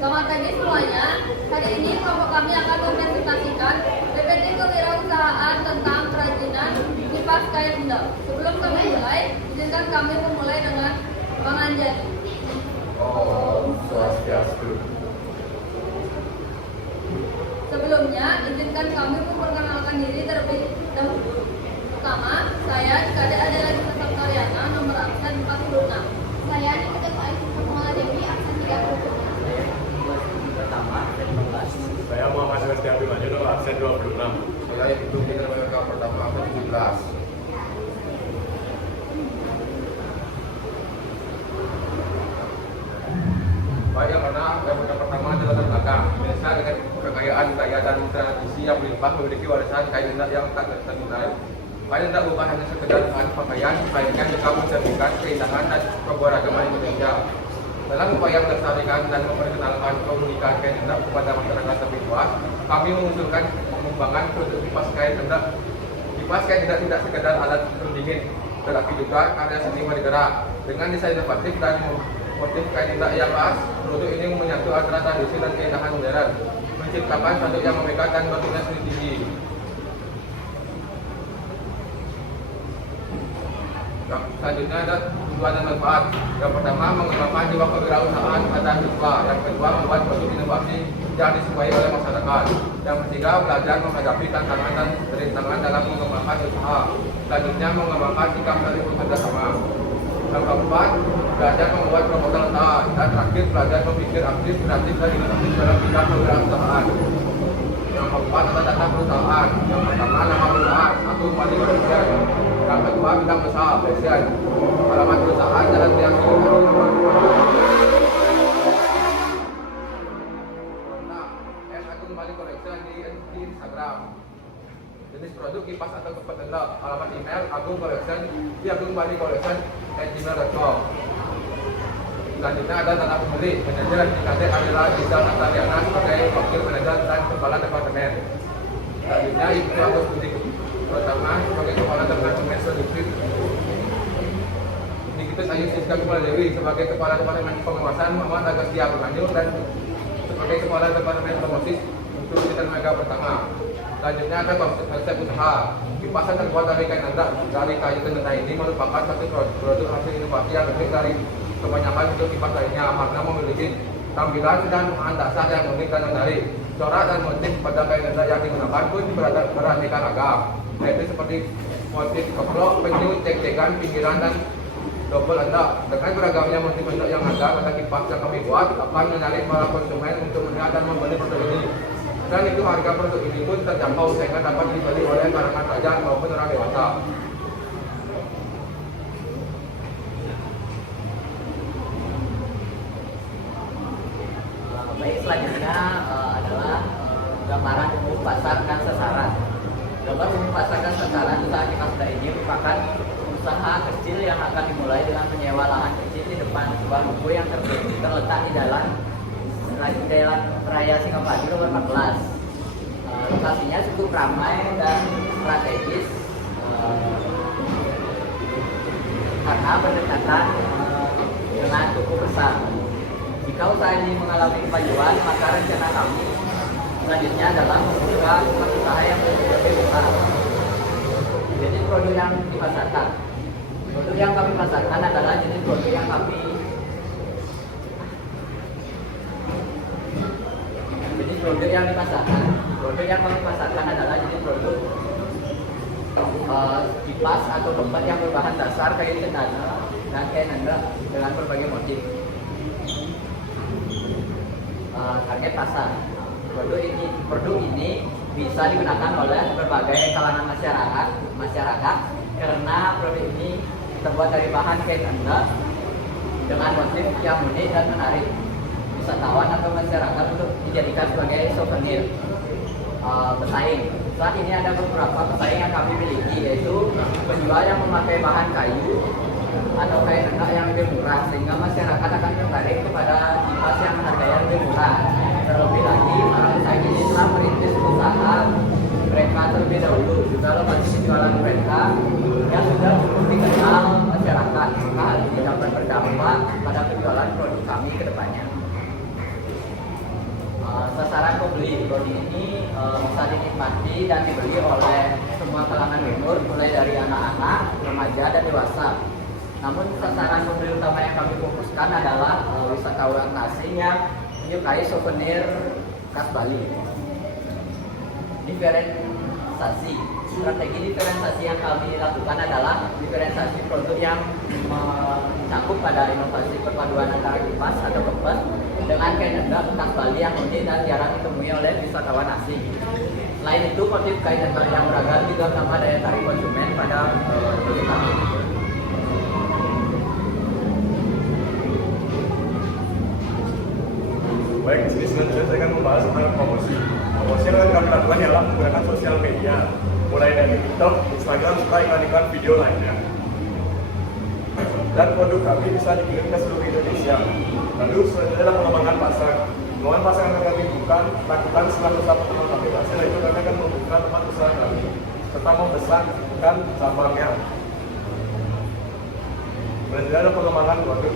Selamat pagi semuanya. Hari ini kelompok kami akan mempresentasikan PPT kewirausahaan tentang kerajinan kipas kayu Indo. Sebelum kami mulai, izinkan kami memulai dengan pengajian. Om Swastiastu. Sebelumnya, izinkan kami memperkenalkan diri terlebih dahulu. Pertama, saya Kadek Adela Sakariana, nomor absen 46. Saya Nikita Kumala Dewi, absen 36. Saya Muhammad Sebastian Abimanyu, nomor absen 26. Saya itu kita mereka pertama absen 17. Baik, yang pertama adalah terbelakang. Indonesia dengan kekayaan budaya dan tradisi yang melimpah memiliki warisan kain hendak yang tak ternilai. Kain hendak bukan hanya sekedar bahan pakaian, melainkan juga mencerminkan keindahan dan keberagaman Indonesia. Dalam upaya melestarikan dan memperkenalkan keunikan kain hendak kepada masyarakat lebih luas, kami mengusulkan pengembangan produk kipas kain hendak. Kipas kain hendak tidak sekedar alat pendingin, tetapi juga karya seni bergerak. Dengan desain inovatif dan motif kain hendak yang khas, produk ini menyatu antara tradisi dan keindahan modern, menciptakan produk yang memikat dan berguna seni tinggi. Selanjutnya ada tujuan dan manfaat. Yang pertama, mengembangkan jiwa kewirausahaan pada siswa. Yang kedua, membuat produk inovasi yang disukai oleh masyarakat. Yang ketiga, belajar menghadapi tantangan dan rintangan dalam mengembangkan usaha. Selanjutnya, mengembangkan sikap saling bekerja sama. Yang keempat, belajar membuat proposal usaha. Dan terakhir, belajar berpikir aktif, kreatif, dan inovatif dalam bidang kewirausahaan. Yang keempat adalah data perusahaan. Yang pertama, nama perusahaan, satu Bali Production. Yang kedua, bidang usaha, passion. Alamat perusahaan, Jalan Tiang Singapura nomor 2. Agung Bali Collection di Instagram. Jenis produk kipas atau kipas tenda. Alamat email Agung Collection di agungbalicollection@gmail.com. Selanjutnya ada data pembeli. Manajer Kadek adalah Gisel Nataliana sebagai wakil manajer dan kepala departemen. Selanjutnya Ibu Agus Budi Pertama sebagai kepala departemen sedikit. Nikita Ayu Siska Kumala Dewi sebagai kepala departemen pengawasan, Muhammad Agustia Abimanyu dan sebagai kepala departemen promosi untuk Digital Mega Pertama. Selanjutnya ada konsep usaha. Kipasan terbuat dari kain hendak dari kayu tenda ini merupakan satu produk hasil inovasi yang lebih dari kebanyakan untuk kipas lainnya karena memiliki tampilan dan bahan dasar yang unik dan menarik. Corak dan motif pada kain hendak yang digunakan pun beraneka ragam, yaitu seperti motif keprok, penyu, cek-cekan, pinggiran, dan double hendak. Dengan beragamnya motif bentuk yang ada pada kipas yang kami buat akan menarik para konsumen untuk melihat dan membeli produk ini. Dan itu harga produk ini pun terjangkau sehingga dapat dibeli oleh kalangan pelajar maupun orang dewasa. Baik, selanjutnya adalah gambaran umum pasar dan sasaran. Gambar umum pasar dan sasaran usaha kipas tenda ini merupakan usaha kecil yang akan dimulai dengan menyewa lahan kecil di depan sebuah ruko yang terletak di jalan Raya Singapura nomor 14. Lokasinya cukup ramai dan strategis karena berdekatan dengan toko besar. Jika usaha ini mengalami kemajuan, maka rencana kami selanjutnya adalah membuka tempat usaha yang lebih besar. Jadi produk yang dipasarkan, produk yang kami pasarkan adalah jenis produk yang kami pasarkan adalah jenis produk kipas atau tempat yang berbahan dasar kain tendana dan kain hendak dengan berbagai motif. Target pasar produk ini bisa digunakan oleh berbagai kalangan masyarakat karena produk ini terbuat dari bahan kain hendak dengan motif yang unik dan menarik wisatawan atau masyarakat untuk dijadikan sebagai souvenir. Pesaing saat ini ada beberapa pesaing yang kami miliki, yaitu penjual yang memakai bahan kayu atau kain hendak yang lebih murah sehingga masyarakat akan tertarik kepada kipas yang harganya lebih murah. Terlebih lagi, para pesaing ini telah merintis usaha mereka terlebih dahulu, juga lokasi penjualan mereka yang sudah cukup dikenal masyarakat, maka hal ini dapat berdampak pada penjualan produk kami ke depannya. sasaran pembeli produk ini bisa dinikmati dan dibeli oleh semua kalangan umur, mulai dari anak-anak, remaja, dan dewasa. Namun sasaran pembeli utama yang kami fokuskan adalah wisatawan asing yang menyukai souvenir khas Bali. Diferensiasi. Strategi diferensiasi yang kami lakukan adalah diferensiasi produk yang mencakup pada inovasi perpaduan antara kipas atau kepes dengan kain endek khas Bali yang unik dan jarang ditemui oleh wisatawan asing. Selain itu, motif kain endek yang beragam juga menambah daya tarik konsumen pada produk kami. Baik, di sini selanjutnya saya akan membahas tentang promosi. Promosi yang akan kami lakukan ialah menggunakan sosial media, mulai dari TikTok, Instagram, serta iklan-iklan video lainnya. Dan produk kami bisa dikirim ke seluruh Indonesia. Lalu selanjutnya adalah pengembangan pasar. Pengembangan pasar yang akan kami lakukan setelah usaha pertemuan kami berhasil, yaitu kami akan membuka tempat usaha kami, serta membesarkan cabangnya. Selanjutnya adalah pengembangan produk.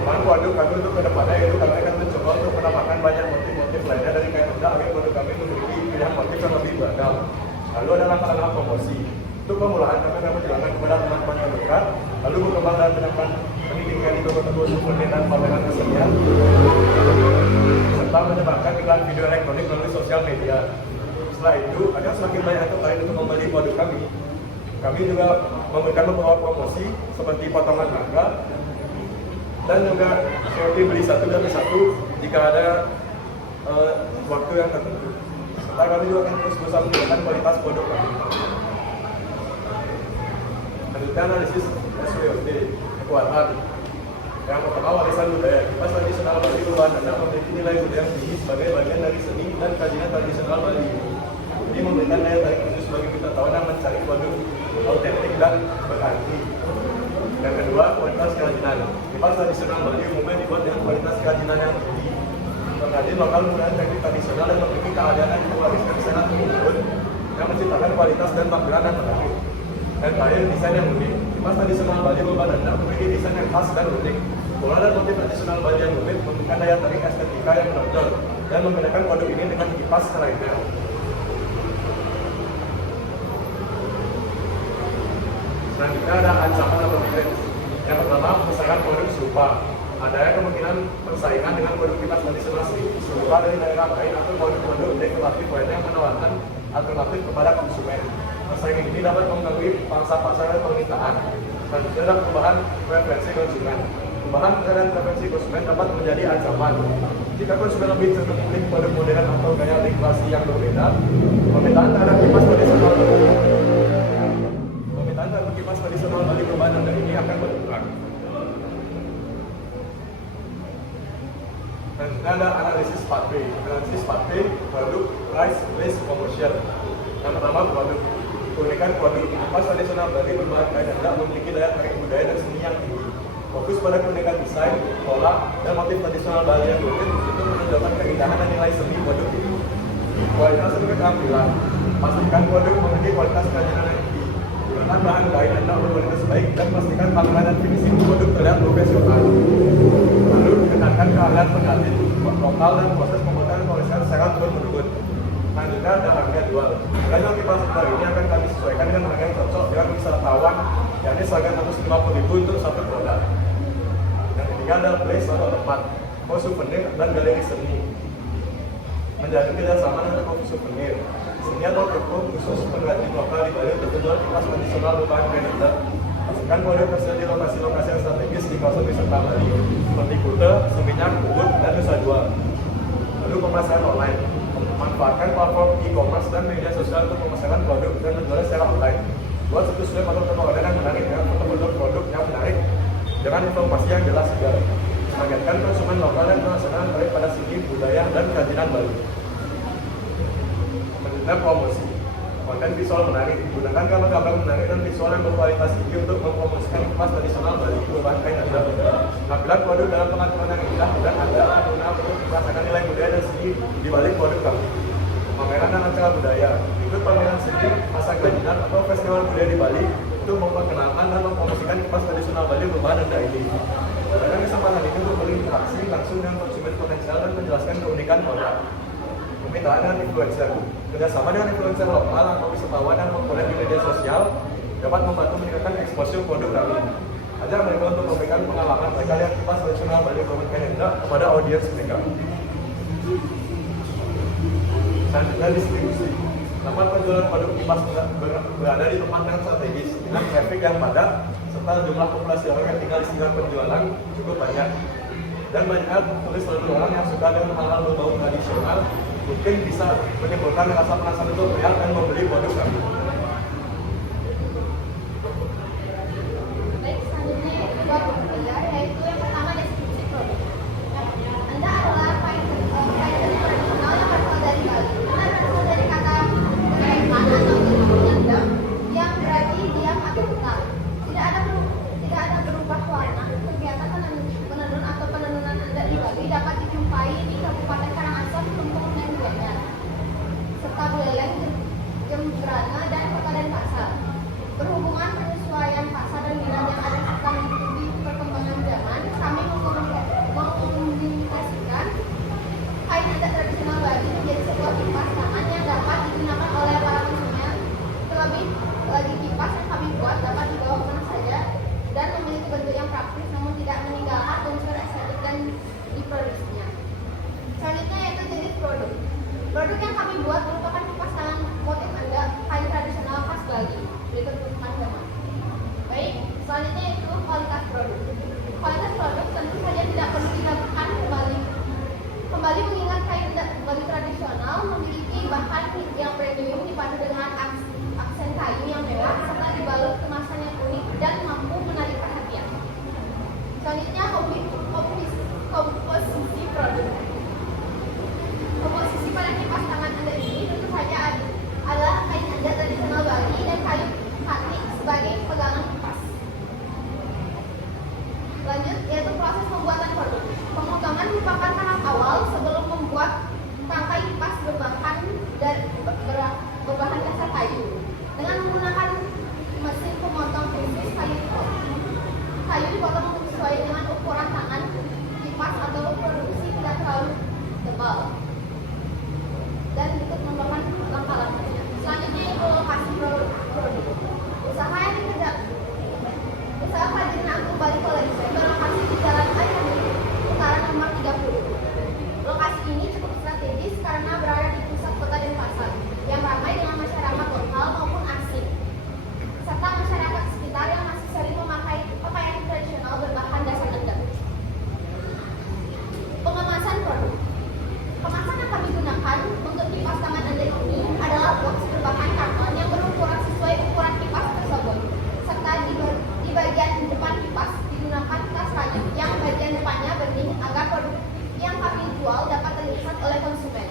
Pengembangan produk kami untuk kedepannya yaitu kami akan mencoba untuk menambahkan banyak motif-motif lainnya dari kain endek agar produk kami memiliki pilihan motif yang lebih beragam. Lalu ada langkah-langkah promosi. Untuk pemulaan kami akan menjelaskan kepada teman-teman yang dekat, lalu berkembang dalam bidang pendidikan di toko-toko souvenir dan pameran kesenian, serta menyebarkan iklan video elektronik melalui sosial media. Setelah itu, agar semakin banyak klien untuk membeli produk kami. Kami juga memberikan beberapa promosi seperti potongan harga dan juga seperti beli satu dan beli satu jika ada waktu yang tertentu. Serta kami juga akan terus berusaha meningkatkan kualitas produk kami. Selanjutnya analisis SWOT, kekuatan. Yang pertama, warisan budaya. Kipas tradisional Bali berbahan endek memiliki nilai budaya yang tinggi sebagai bagian dari seni dan kerajinan tradisional Bali. Ini memberikan daya tarik khusus bagi wisatawan yang mencari produk autentik dan berarti. Yang kedua, kualitas kerajinan. Kipas tradisional Bali umumnya dibuat dengan kualitas kerajinan yang tinggi. Pengrajin lokal menggunakan teknik tradisional dan memiliki keahlian yang diwariskan secara turun-temurun yang menciptakan kualitas dan tampilan yang menarik. Dan terakhir, desain yang unik. Kipas tradisional Bali berbahan endek memiliki desain yang khas dan unik. Pola dan motif tradisional Bali yang unik memberikan daya tarik estetika yang menonjol dan membedakan produk ini dengan kipas lainnya. Selanjutnya ada ancaman atau threat. Yang pertama, pemasaran produk serupa. Adanya kemungkinan persaingan dengan produk kipas tradisional serupa dari daerah lain atau produk-produk dekoratif lainnya yang menawarkan alternatif kepada konsumen. Persaingan ini dapat mengganggu pangsa pasar dan permintaan. Selanjutnya adalah perubahan preferensi konsumen. Perubahan dan preferensi konsumen dapat menjadi ancaman. Jika konsumen lebih cenderung memilih produk modern atau gaya dekorasi yang berbeda, permintaan terhadap kipas tradisional Bali berbahan endek ini akan berkurang. Selanjutnya ada analisis 4P. Analisis 4P, produk, price, place, promotion. Yang pertama, produk. Keunikan produk. Kipas tradisional Bali berbahan kain endek memiliki daya tarik budaya dan seni yang tinggi. Fokus pada keunikan desain, pola, dan motif tradisional Bali yang unik untuk menunjukkan keindahan dan nilai seni produk ini. Kualitas dan keterampilan. Pastikan produk memiliki kualitas kerajinan yang tinggi. Gunakan bahan kain endek berkualitas baik dan pastikan tampilan dan finishing produk terlihat profesional. Lalu, kenakan keahlian pengrajin lokal dan proses pembuatan poliskan secara turun-menurun. Selanjutnya ada harga jual. Harga kipas endek ini akan kami sesuaikan dengan harga yang cocok dengan wisatawan, yakni seharga 150.000 untuk satu produk. Yang ketiga ada place atau tempat, toko souvenir dan galeri seni. Menjalin kerjasama dengan toko souvenir. Seni atau toko khusus pengrajin lokal di Bali untuk menjual kipas tradisional berbahan kain endek. Pastikan produk tersedia di lokasi-lokasi yang strategis di kawasan wisata Bali, seperti Kuta, Seminyak, Ubud, dan Nusa Dua. Lalu pemasaran online. Manfaatkan platform e-commerce dan media sosial untuk pemasaran produk dan menjualnya secara online. Buat situs web atau toko online yang menarik dengan foto produk yang menarik dengan informasi yang jelas juga. Targetkan konsumen lokal dan internasional terkait pada seni, budaya, dan kerajinan Bali. Selanjutnya promosi. Konten visual menarik. Gunakan gambar-gambar menarik dan visual yang berkualitas tinggi untuk mempromosikan kipas tradisional Bali berbahan kain endek. Tampilan produk dalam pengaturan yang indah dan Anda guna untuk merasakan nilai budaya dan seni di balik produk kami. Pameran dan acara budaya. Ikut pameran seni, masa kerajinan atau festival budaya di Bali untuk memperkenalkan dan mempromosikan kipas tradisional Bali berbahan endek ini. Gunakan kesempatan ini untuk berinteraksi langsung dengan konsumen potensial dan menjelaskan keunikan produk. Kemitraan dengan influencer. Kerjasama dengan influencer lokal atau wisatawan yang populer di media sosial dapat membantu meningkatkan exposure produk kami. Ajak mereka untuk memberikan pengalaman mereka yang kipas tradisional Bali Government Canada kepada audiens mereka. Selanjutnya distribusi. Tempat penjualan produk kipas berada di tempat yang strategis dengan traffic yang padat serta jumlah populasi orang yang tinggal di sekitar penjualan cukup banyak. Dan banyak tulis orang yang suka dengan hal-hal berbau tradisional mungkin bisa menimbulkan rasa penasaran untuk melihat dan membeli produk kami. Baik, selanjutnya yaitu dua ketiga, yaitu yang pertama deskripsi produk. Anda adalah fighter tradisional yang berasal dari Bali. Anda berasal dari kata Reman atau Nyandang yang berarti diam atau tetap. Tidak ada berubah warna. Kegiatan penenun atau penenunan Anda di Bali dapat dijumpai di Kabupaten Karangasem, Lumpur dan Gianyar, serta Buleleng, Jembrana dan Kota Denpasar. Berhubungan penyesuaian pasar dan minat yang ada serta mengikuti perkembangan zaman, kami mengkomunikasikan kain adat tradisional Bali menjadi sebuah kipas tangan yang dapat digunakan oleh para konsumen. Terlebih lagi kipas yang kami buat dapat dibawa kemana saja dan memiliki bentuk yang praktis namun tidak meninggalkan unsur estetik dan diproduksinya. Selanjutnya yaitu jenis produk. Produk yang kami buat merupakan kipas tangan motif Anda kain tradisional khas Bali. Berikut rujukan zaman. Baik, selanjutnya itu kualitas produk. Kualitas produk tentu saja tidak perlu diragukan kembali mengingat kain Bali tradisional memiliki bahan yang premium dipadu dengan aksen kayu yang mewah serta dibalut kemasan yang unik dan mampu menarik perhatian. Selanjutnya komposisi produk. Komposisi pada kipas tangan Anda ini tentu saja adalah kain adat tradisional Bali dan kayu hati sebagai pegangan kipas. Lanjut yaitu proses pembuatan produk. Pemotongan merupakan tahap awal sebelum membuat tangkai kipas berbahan dasar kayu dengan menggunakan mesin pemotong khusus kayu dipotong. Kayu dipotong sesuai dengan ukuran tangan kipas atau produksi tidak terlalu tebal. Dan berikut merupakan langkah-langkahnya. Selanjutnya itu lokasi produk. Usaha yang usaha kerajinan Agung Bali Koleksi berlokasi di Jalan Air Utara nomor 30. Lokasi ini cukup strategis karena berada di pusat kota Denpasar yang ramai dengan masyarakat lokal maupun asing serta masyarakat sekitar yang masih sering memakai pakaian tradisional berbahan dasar endek. Pengemasan produk. Kemasan yang kami gunakan untuk kipas tangan Anda ini adalah box berbahan karton yang berukuran sesuai ukuran kipas tersebut, serta di bagian depan kipas digunakan tas rajut yang bagian depannya bening agar produk yang kami jual dapat terlihat oleh konsumen.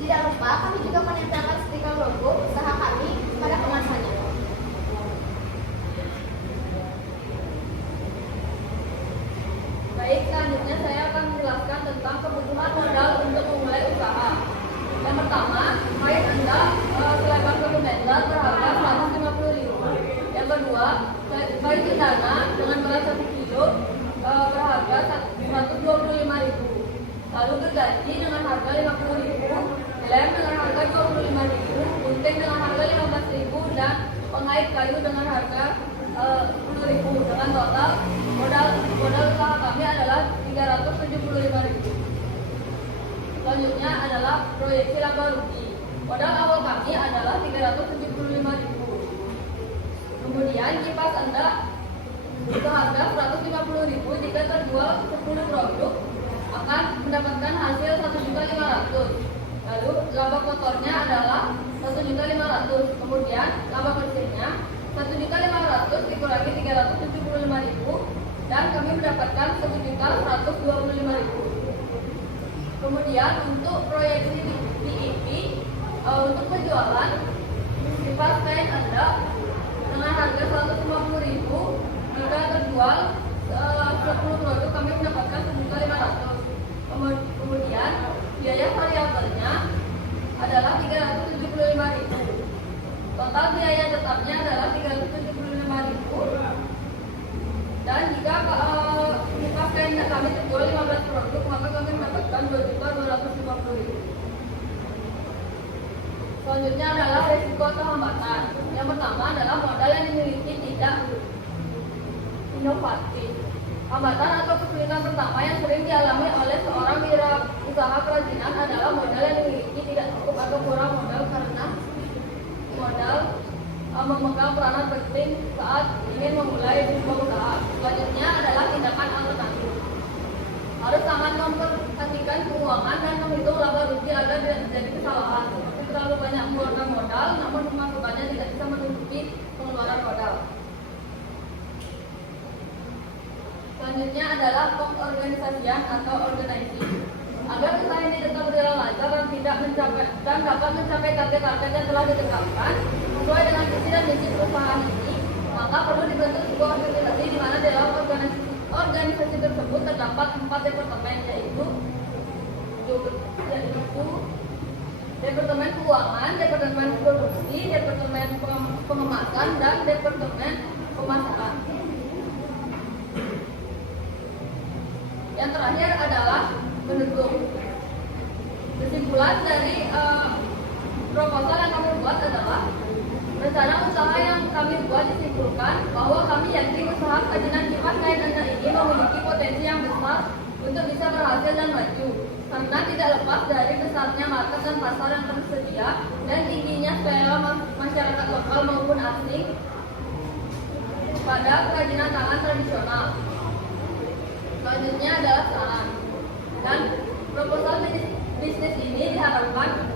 Tidak lupa kami juga menempelkan stiker logo usaha kami pada kemasannya. Baik, selanjutnya saya akan menjelaskan tentang kebutuhan modal untuk memulai usaha. Yang pertama, kain Anda selebar 1 meter berharga 150.000. Yang kedua, kain cendana dengan berat 1 kilo berharga 125.000. Lalu gergaji dengan harga 50.000, lem dengan harga 25.000, gunting dengan harga 15.000 dan pengait kayu dengan harga 10.000. Dengan total modal usaha kami adalah 375.000. Selanjutnya adalah proyeksi laba rugi. Modal awal kami adalah 375.000. Kemudian kipas Anda seharga 150.000 jika terjual 10 produk akan mendapatkan hasil 1.500.000. Lalu laba kotornya adalah 1.500.000. Kemudian laba bersihnya 1.500.000 dikurangi 375.000 dan kami mendapatkan 1.125.000. Kemudian untuk proyeksi DIP untuk penjualan kipas kain Anda dengan harga 150.000 jika terjual 10 produk kami mendapatkan 1.500.000. Kemudian biaya variabelnya adalah 375.000. Total biaya tetapnya adalah 375.000. Dan jika kipas kain kami terjual 15 produk maka kami mendapatkan menghasilkan 2.250.000. Selanjutnya adalah resiko atau hambatan. Yang pertama adalah modal yang dimiliki tidak inovatif. Hambatan atau kesulitan pertama yang sering dialami oleh seorang wirausaha kerajinan adalah modal yang dimiliki tidak cukup atau kurang modal karena modal memegang peranan penting saat ingin memulai sebuah usaha. Selanjutnya adalah tindakan alternatif. Harus sangat memperhatikan keuangan dan menghitung laba rugi agar tidak terjadi kesalahan. Seperti terlalu banyak mengeluarkan modal, namun pemasukannya tidak bisa menutupi pengeluaran modal. Selanjutnya adalah pengorganisasian atau organizing. Agar usaha ini tetap berjalan lancar dan dapat mencapai target-target yang telah ditetapkan sesuai dengan visi dan misi perusahaan ini, maka perlu dibentuk sebuah organisasi di mana dalam organisasi tersebut terdapat 4 departemen, yaitu Departemen Keuangan, Departemen Produksi, Departemen Pengemasan, dan Departemen Pemasaran. Yang terakhir adalah mendukung. Kesimpulan dari proposal yang kami buat adalah rencana usaha yang kami buat disimpulkan bahwa kami yakin usaha kerajinan kipas kain Anda ini memiliki potensi yang besar untuk bisa berhasil dan maju, karena tidak lepas dari besarnya market dan pasar yang tersedia dan tingginya selera masyarakat lokal maupun asing pada kerajinan tangan tradisional. Selanjutnya adalah saran. Dan proposal bisnis ini diharapkan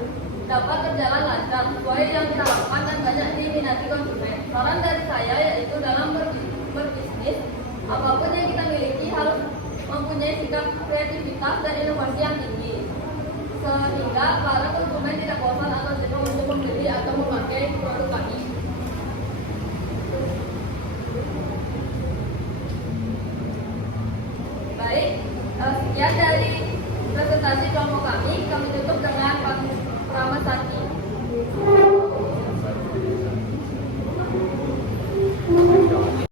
dapat berjalan lancar sesuai yang kita harapkan dan banyak diminati konsumen. Saran dari saya yaitu dalam berbisnis, apapun yang kita miliki harus mempunyai sikap kreativitas dan inovasi yang tinggi, sehingga para konsumen tidak bosan atau jenuh untuk membeli atau memakai produk kami. Baik, sekian dari presentasi kelompok kami tutup dengan